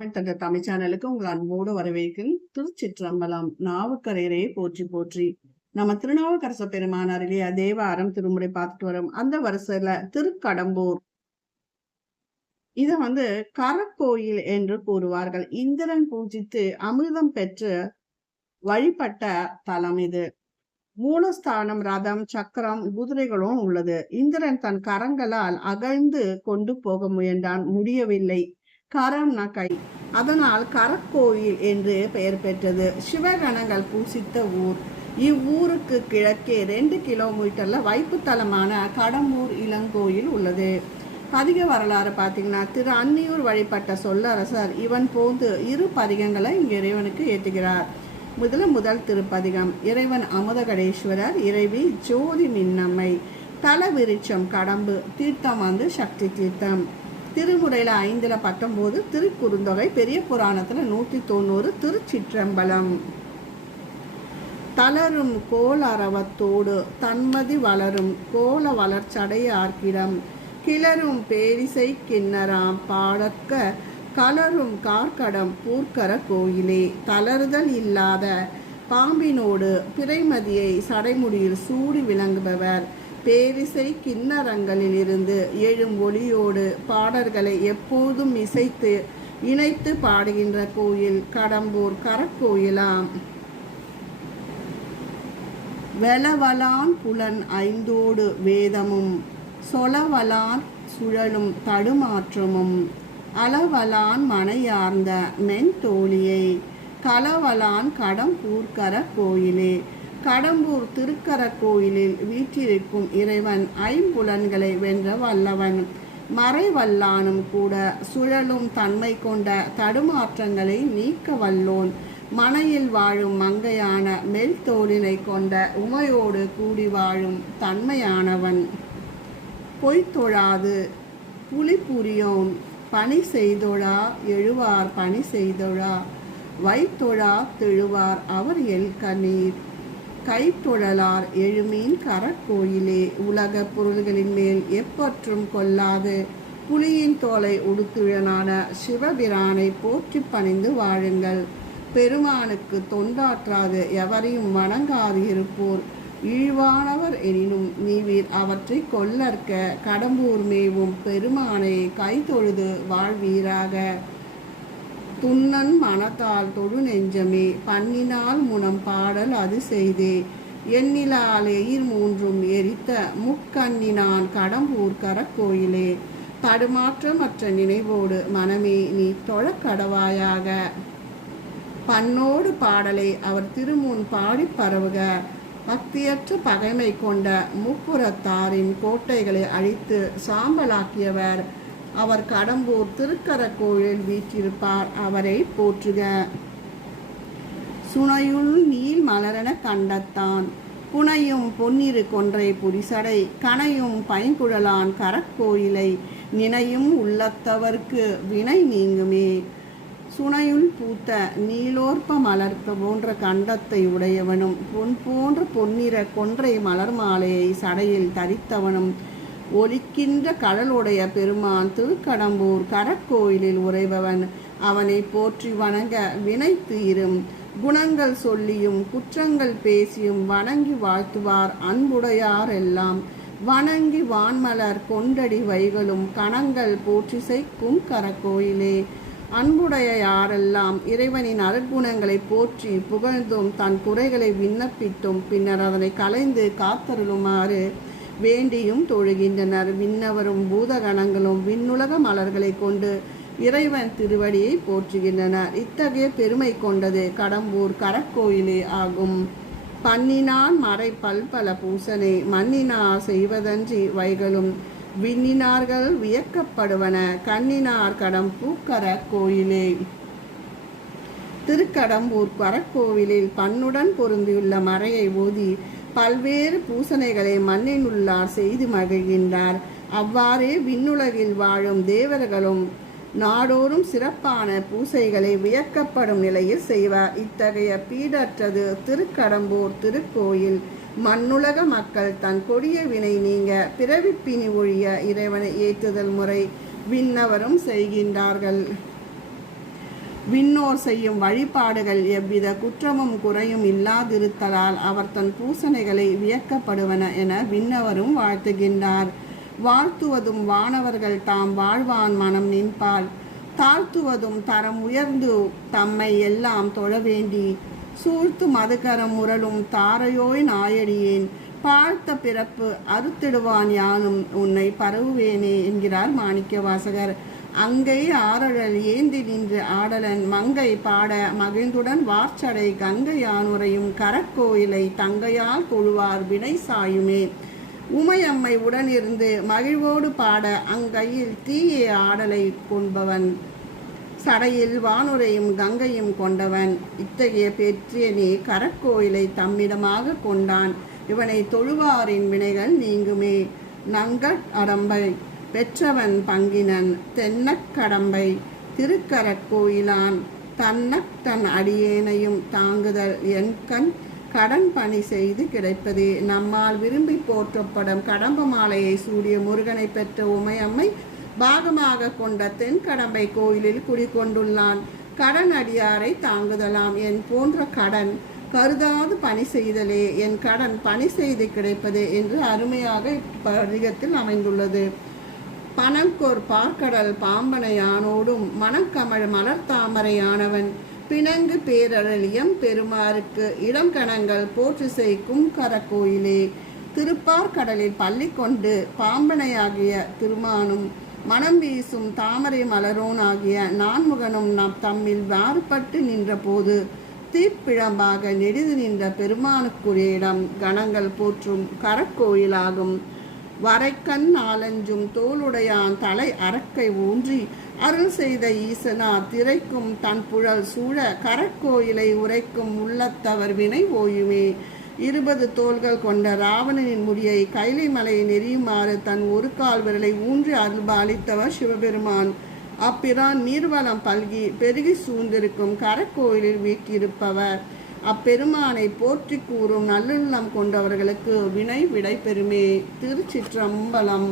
தந்த தமிழ் சேனலுக்கு உங்கள் அன்போடு வரவேற்கிறேன். திருச்சிற்றம்பலம். நாவுக்கரையரே போற்றி போற்றி. நம்ம திருநாவுக்கரச பெருமானாரிலேயே தேவாரம் திருமுறை பார்த்துட்டு வரோம். அந்த வரிசையில திருக்கடம்பூர் இத கரக்கோயில் என்று கூறுவார்கள். இந்திரன் பூஜித்து அமிர்தம் பெற்று வழிபட்ட தலம் இது. மூலஸ்தானம், ரதம், சக்கரம், குதிரைகளும் உள்ளது. இந்திரன் தன் கரங்களால் அகழ்ந்து கொண்டு போக முயன்றான், முடியவில்லை. கரம்னா கை, அதனால் கரக்கோயில் என்று பெயர் பெற்றது. சிவகணங்கள் பூசித்த ஊர். இவ்வூருக்கு கிழக்கே 2 கிலோமீட்டர்ல வைப்புத்தலமான கடம்பூர் இளங்கோயில் உள்ளது. பதிக வரலாறு பார்த்தீங்கன்னா, திரு அன்னியூர் வழிபட்ட சொல்லரசர் இவன் போந்து 2 பதிகங்களை இங்கு இறைவனுக்கு ஏற்றுகிறார். முதல் திருப்பதிகம். இறைவன் அமுதகடேஸ்வரர், இறைவி ஜோதி மின்னம்மை. தல விருட்சம் கடம்பு. தீர்த்தம் சக்தி தீர்த்தம். திருமுறையில 5ல் 19, திருக்குறுந்தொகை, பெரிய புராணத்துல 190. திருச்சிற்றம்பலம். தளரும் கோல் அரவத்தோடு தன்மதி வளரும் கோல வளர்ச்சடையார்க்கிடம் கிளரும் பேரிசை கிண்ணராம் பாடற்க கலரும் கார்கடம் பூர்க்கர கோயிலே. தளறுதல் இல்லாத பாம்பினோடு பிறைமதியை சடைமுடியில் சூடி விளங்குபவர். பேரிசை கிண்ணறங்களில் இருந்து எழும் ஒளியோடு பாடல்களை எப்போதும் இசைத்து இணைத்து பாடுகின்ற கோயில் கடம்பூர் கரக்கோயிலாம். வெளவலான் புலன் 5ஓடு வேதமும் சொலவலான் சுழலும் தடுமாற்றமும் அளவலான் மனையார்ந்த மென்தோழியை களவலான் கடம்பூர்கர கோயிலே. கடம்பூர் திருக்கர கோயிலில் வீற்றிருக்கும் இறைவன் 5 புலன்களை வென்ற வல்லவன். மறைவல்லானும் கூட சுழலும் தன்மை கொண்ட தடுமாற்றங்களை நீக்க வல்லோன். மனையில் வாழும் மங்கையான மெல்தோலினை கொண்ட உமையோடு கூடி வாழும் தன்மையானவன். பொய்த்தொழாது புலிபுரியோன் பணி செய்தொழா எழுவார் பணி செய்தொழா வைத்தொழா தெழுவார் அவர் எல் கண்ணீர். கைத்தொழலார் எழுமீன் கரக்கோயிலே. உலக பொருள்களின் மேல் எப்பற்றும் கொள்ளாது புலியின் தோலை உடுத்துழனான சிவபிரானை போற்றி பணிந்து வாழுங்கள். பெருமானுக்கு தொண்டாற்றாது எவரையும் வணங்காது இருப்போர் இழிவானவர் எனினும் நீவீர் அவற்றை கொல்லற்க. கடம்பூர் மேவும் பெருமானை கைதொழுது வாழ்வீராக. துன்னன் மனத்தால் தொழு நெஞ்சமே பண்ணினால் முனம் பாடல் அது செய்தே. எண்ணிலால் எயிர் 3 எரித்த முக்கண்ணினான் கடம்பூர் கரக்கோயிலே. தடுமாற்றமற்ற நினைவோடு மனமே நீ தொழக் கடவாயாக. பண்ணோடு பாடலை அவர் திருமுன் பாடி பரவுக. பக்தியற்ற பகைமை கொண்ட முப்புறத்தாரின் கோட்டைகளை அழித்து சாம்பலாக்கியவர் அவர் கடம்பூர் திருக்கர கோயிலில் வீற்றிருப்பார். அவரை போற்றுக. சுனையுள் நீல் மலரென கண்டத்தான் புனையும் பொன்னிரு கொன்றை புரிசடை கனையும் பைங்குழலான் கரக்கோயிலை நினையும் உள்ளத்தவர்க்கு வினை நீங்குமே. சுனையுள் பூத்த நீலோற்ப மலர்த்த போன்ற கண்டத்தை உடையவனும் பொன் போன்ற பொன்னிற கொன்றை மலர் மாலையை சடையில் தரித்தவனும் ஒலிக்கின்ற கடலுடைய பெருமான் திருக்கடம்பூர் கரக்கோயிலில் உறைபவன். அவனை போற்றி வணங்க வினை தீரும். குணங்கள் சொல்லியும் குற்றங்கள் பேசியும் வணங்கி வாழ்த்துவார் அன்புடையார் எல்லாம். வணங்கி வான்மலர் கொண்டடி வைகளும் கணங்கள் போற்றிசைக்கும் கரக்கோயிலே. அன்புடைய யாரெல்லாம் இறைவனின் அருட்குணங்களை போற்றி புகழ்ந்தும் தன் குறைகளை விண்ணப்பித்தும் பின்னர் அதனை கலைந்து காத்தருளுமாறு வேண்டியும் தொழுகின்றனர். விண்ணவரும் பூதகணங்களும் விண்ணுலக மலர்களை கொண்டு இறைவன் திருவடியை போற்றுகின்றனர். இத்தகைய பெருமை கொண்டது கடம்பூர் கரக்கோயிலே ஆகும். பண்ணினான் மறை பல்பல பூசனை மன்னினார் செய்வதன்றி வைகளும் விண்ணினார்கள் வியக்கப்படுவன கண்ணினார் கடம் பூக்கர கோயிலே. திருக்கடம்பூர் கரக்கோவிலில் பண்ணுடன் பொருந்தியுள்ள மறையை ஓதி பல்வேறு பூசணைகளை மண்ணினுள்ளார் செய்து மகிழ்கின்றார். அவ்வாறே விண்ணுலகில் வாழும் தேவர்களும் நாடோறும் சிறப்பான பூசைகளை வியக்கப்படும் நிலையில் செய்வார். இத்தகைய பீடற்றது திருக்கடம்பூர் திருக்கோயில். மண்ணுலக மக்கள் தன் கொடிய வினை நீங்க பிறவிப்பினி ஒழிய இறைவனை ஏற்றுதல் முறை விண்ணவரும் செய்கின்றார்கள். விண்ணோர் செய்யும் வழிபாடுகள் எவ்வித குற்றமும் குறையும் இல்லாதிருத்தலால் அவர் தன் பூசணைகளை வியக்கப்படுவன என விண்ணவரும் வாழ்த்துகின்றார். வாழ்த்துவதும் வானவர்கள் தாம் வாழ்வான் மனம் நின்பார், தாழ்த்துவதும் தரம் உயர்ந்து தம்மை எல்லாம் தொழ வேண்டி சூழ்த்து மதுகரம் முரலும் தாரையோய் நாயடியேன் பார்த்த பிறப்பு அறுத்திடுவான் யானும் உன்னை பரவுவேனே என்கிறார் மாணிக்க வாசகர். அங்கை ஆரழல் ஏந்தி நின்று ஆடலன் மங்கை பாட மகிழ்ந்துடன் வார்ச்சடை கங்கை யானுரையும் கரக்கோயிலை தங்கையால் கொழுவார் வினை சாயுமே. உமையம்மை உடனிருந்து மகிழ்வோடு பாட அங்கையில் தீய ஆடலை கொண்பவன் சடையில் வானுரையும் கங்கையும் கொண்டவன். இத்தகைய பெற்றியனே கரக்கோயிலை தம்மிடமாக கொண்டான். இவனை தொழுவாரின் வினைகள் நீங்குமே. நங்கட் அடம்பை பெற்றவன் பங்கினன் தென்னக் கடம்பை திருக்கரக்கோயிலான் தன்னக் தன் அடியேனையும் தாங்குதல் என்கண் கடன் பணி செய்து கிடைப்பதே. நம்மால் விரும்பி போற்றப்படும் கடம்ப மாலையை சூடிய முருகனை பெற்ற உமையம்மை பாகமாக கொண்ட தென்கடம்பை கோயிலில் குடிகொண்டுள்ளான். கடன் அடியாரை தாங்குதலாம். என் போன்ற கடன் கருதாது பணி செய்தலே என் கடன் பணி செய்து கிடைப்பதே என்று அருமையாக இப்பதிகத்தில் அமைந்துள்ளது. பனங்கொர் பார்க்கடல் பாம்பனையானோடும் மணக்கமழ் மலர்தாமரையானவன் பிணங்கு பேரழியம் பெருமாருக்கு இடம் கணங்கள் போற்று செய்கும் கரக்கோயிலே. திருப்பார்கடலில் பள்ளி கொண்டு பாம்பனையாகிய திருமானும் மனம் வீசும் தாமரை மலரோன் ஆகிய நான்முகனும் நம் தம்மில் வாறுபட்டு நின்ற போது தீப்பிழம்பாக நெடிது நின்ற பெருமானுக்குரிய இடம் கணங்கள் போற்றும் கரக்கோயிலாகும். வரைக்கண் நாலஞ்சும் தோளுடையான் தலை அரக்கை ஊன்றி அருள் செய்த ஈசனார் திரைக்கும் தன் புழல் சூழ கரக்கோயிலை உரைக்கும் உள்ளத்தவர் வினை ஓயுமே. 20 தோள்கள் கொண்ட ராவணனின் முடியை கைலை மலையை நெறியுமாறு தன் ஒரு கால் விரலை ஊன்றி அருள்பாலித்தவர் சிவபெருமான். அப்பிரான் நீர்வளம் பல்கி பெருகி சூழ்ந்திருக்கும் கரக்கோயிலில் வீட்டிருப்பவர். அப்பெருமானை போற்றி கூறும் நல்லுள்ளம் கொண்டவர்களுக்கு வினை விடை பெறுமே. திருச்சிற்றம்பலம்.